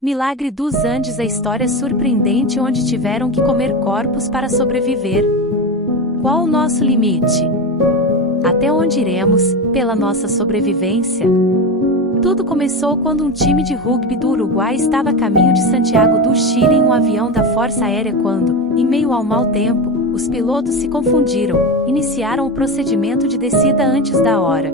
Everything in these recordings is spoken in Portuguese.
Milagre dos Andes, a história surpreendente onde tiveram que comer corpos para sobreviver. Qual o nosso limite? Até onde iremos, pela nossa sobrevivência? Tudo começou quando um time de rugby do Uruguai estava a caminho de Santiago do Chile em um avião da Força Aérea quando, em meio ao mau tempo, os pilotos se confundiram, iniciaram o procedimento de descida antes da hora.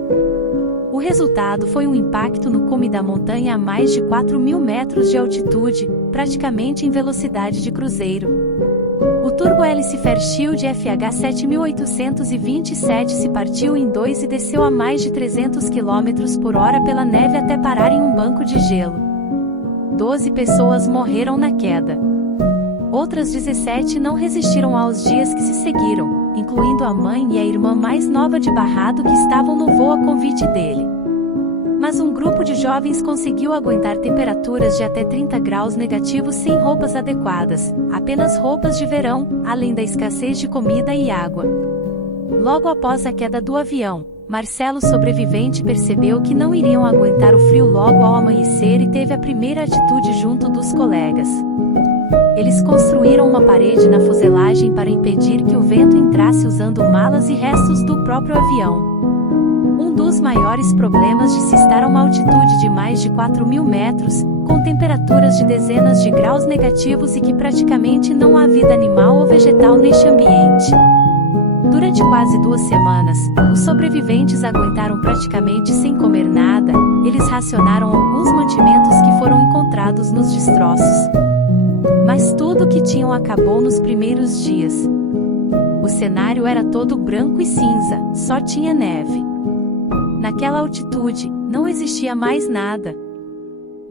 O resultado foi um impacto no cume da montanha a mais de 4.000 metros de altitude, praticamente em velocidade de cruzeiro. O turbo-hélice Fairchild FH7827 se partiu em dois e desceu a mais de 300 km por hora pela neve até parar em um banco de gelo. 12 pessoas morreram na queda. Outras 17 não resistiram aos dias que se seguiram, incluindo a mãe e a irmã mais nova de Barrado que estavam no voo a convite dele. Mas um grupo de jovens conseguiu aguentar temperaturas de até 30 graus negativos sem roupas adequadas, apenas roupas de verão, além da escassez de comida e água. Logo após a queda do avião, Marcelo, sobrevivente, percebeu que não iriam aguentar o frio logo ao amanhecer e teve a primeira atitude junto dos colegas. Eles construíram uma parede na fuselagem para impedir que o vento entrasse usando malas e restos do próprio avião. Um dos maiores problemas de se estar a uma altitude de mais de 4.000 metros, com temperaturas de dezenas de graus negativos e que praticamente não há vida animal ou vegetal neste ambiente. Durante quase 2 semanas, os sobreviventes aguentaram praticamente sem comer nada. Eles racionaram alguns mantimentos que foram encontrados nos destroços. Mas tudo o que tinham acabou nos primeiros dias. O cenário era todo branco e cinza, só tinha neve. Naquela altitude, não existia mais nada.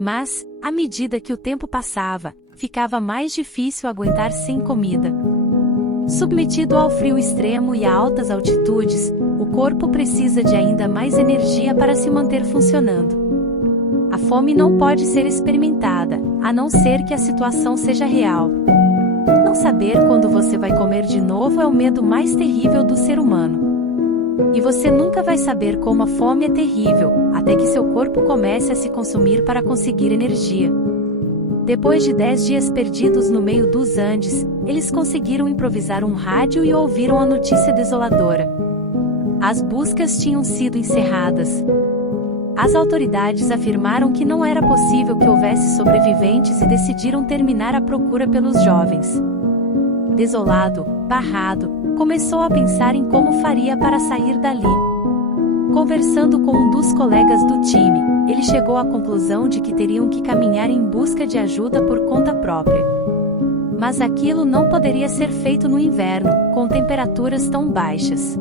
Mas, à medida que o tempo passava, ficava mais difícil aguentar sem comida. Submetido ao frio extremo e a altas altitudes, o corpo precisa de ainda mais energia para se manter funcionando. A fome não pode ser experimentada, a não ser que a situação seja real. Não saber quando você vai comer de novo é o medo mais terrível do ser humano. E você nunca vai saber como a fome é terrível, até que seu corpo comece a se consumir para conseguir energia. Depois de 10 dias perdidos no meio dos Andes, eles conseguiram improvisar um rádio e ouviram a notícia desoladora. As buscas tinham sido encerradas. As autoridades afirmaram que não era possível que houvesse sobreviventes e decidiram terminar a procura pelos jovens. Desolado, Barrado começou a pensar em como faria para sair dali. Conversando com um dos colegas do time, ele chegou à conclusão de que teriam que caminhar em busca de ajuda por conta própria. Mas aquilo não poderia ser feito no inverno, com temperaturas tão baixas.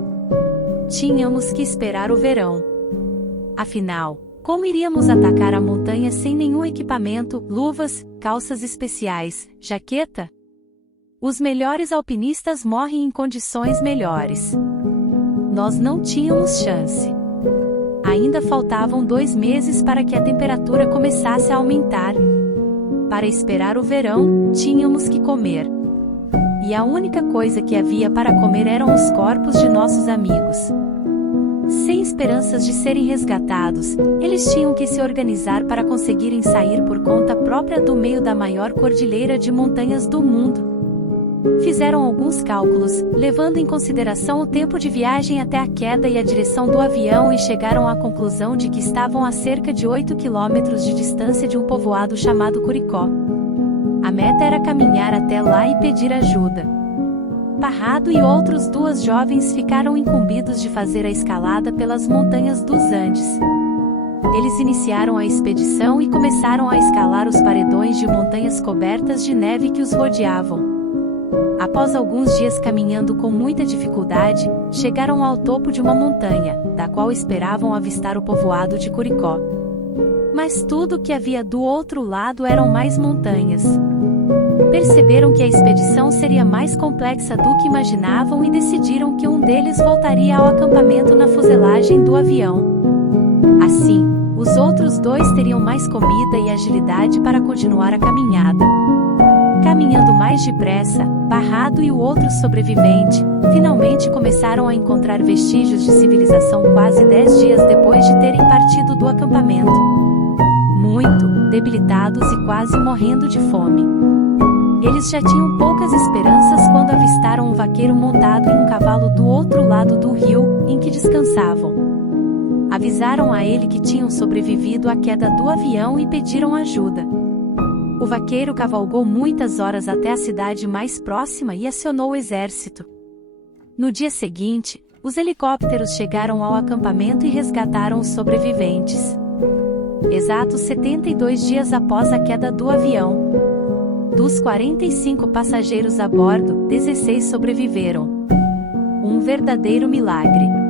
Tínhamos que esperar o verão. Afinal, como iríamos atacar a montanha sem nenhum equipamento, luvas, calças especiais, jaqueta? Os melhores alpinistas morrem em condições melhores. Nós não tínhamos chance. Ainda faltavam 2 meses para que a temperatura começasse a aumentar. Para esperar o verão, tínhamos que comer. E a única coisa que havia para comer eram os corpos de nossos amigos. Sem esperanças de serem resgatados, eles tinham que se organizar para conseguirem sair por conta própria do meio da maior cordilheira de montanhas do mundo. Fizeram alguns cálculos, levando em consideração o tempo de viagem até a queda e a direção do avião e chegaram à conclusão de que estavam a cerca de 8 quilômetros de distância de um povoado chamado Curicó. A meta era caminhar até lá e pedir ajuda. Barrado e outros 2 jovens ficaram incumbidos de fazer a escalada pelas montanhas dos Andes. Eles iniciaram a expedição e começaram a escalar os paredões de montanhas cobertas de neve que os rodeavam. Após alguns dias caminhando com muita dificuldade, chegaram ao topo de uma montanha, da qual esperavam avistar o povoado de Curicó. Mas tudo o que havia do outro lado eram mais montanhas. Perceberam que a expedição seria mais complexa do que imaginavam e decidiram que um deles voltaria ao acampamento na fuselagem do avião. Assim, os outros 2 teriam mais comida e agilidade para continuar a caminhada. Caminhando mais depressa, Barrado e o outro sobrevivente, finalmente começaram a encontrar vestígios de civilização quase 10 dias depois de terem partido do acampamento. muito debilitados e quase morrendo de fome. Eles já tinham poucas esperanças quando avistaram um vaqueiro montado em um cavalo do outro lado do rio, em que descansavam. Avisaram a ele que tinham sobrevivido à queda do avião e pediram ajuda. O vaqueiro cavalgou muitas horas até a cidade mais próxima e acionou o exército. No dia seguinte, os helicópteros chegaram ao acampamento e resgataram os sobreviventes. Exatos 72 dias após a queda do avião. Dos 45 passageiros a bordo, 16 sobreviveram. Um verdadeiro milagre.